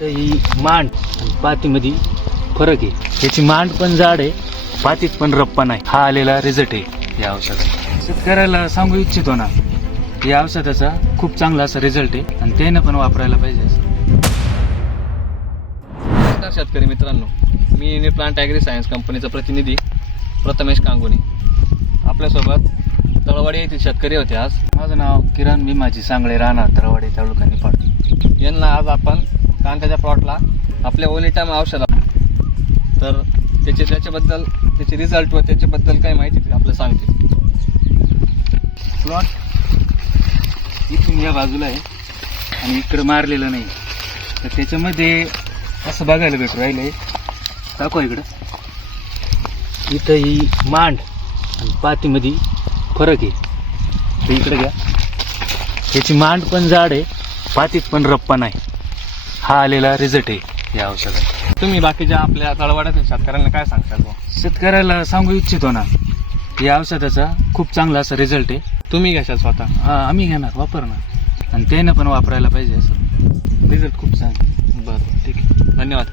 तर ही मांड आणि पातीमध्ये फरक आहे. याची मांड पण जाड आहे, पातीत पण रप्पा नाही. हा आलेला रिझल्ट आहे या औषधाचा. शेतकऱ्याला सांगू इच्छितो ना, या औषधाचा खूप चांगला असा रिझल्ट आहे आणि त्यानं पण वापरायला पाहिजे. नमस्कार शेतकरी मित्रांनो, मी युनिट प्लांट ॲग्री सायन्स कंपनीचा प्रतिनिधी प्रथमेश कांगुणे. आपल्यासोबत तळवाडी येथील शेतकरी होते. आज माझं नाव किरण भीमाजी सांगळे, राहणार तळवाडी, तालुका निफाड. यांना आज आपण कांद्याच्या प्लॉटला आपल्या ओनिटाम औषधा तर त्याचे रिझल्ट व त्याच्याबद्दल काही माहिती आपल्याला सांगते. प्लॉट इथून या बाजूला आहे आणि इकडं मारलेलं नाही, तर त्याच्यामध्ये असं बघायला भेटू राहिलंय. दाखवा इकडं. इथं ही मांड आणि पातीमध्ये फरक आहे. तर इकडे घ्या. याची मांड पण जाड आहे, पातीत पण रप्पा नाही. हा आलेला रिझल्ट आहे या औषधाचा. तुम्ही बाकीच्या आपल्या तळवाड्यातील शेतकऱ्यांना काय सांगताल? शेतकऱ्याला सांगू इच्छितो ना, या औषधाचा खूप चांगला असा रिझल्ट आहे. तुम्ही घ्याल स्वतः? हा, आम्ही घेणार, वापरणार आणि त्यानं पण वापरायला पाहिजे. असं रिझल्ट खूप चांगला. बरं, ठीक आहे, धन्यवाद.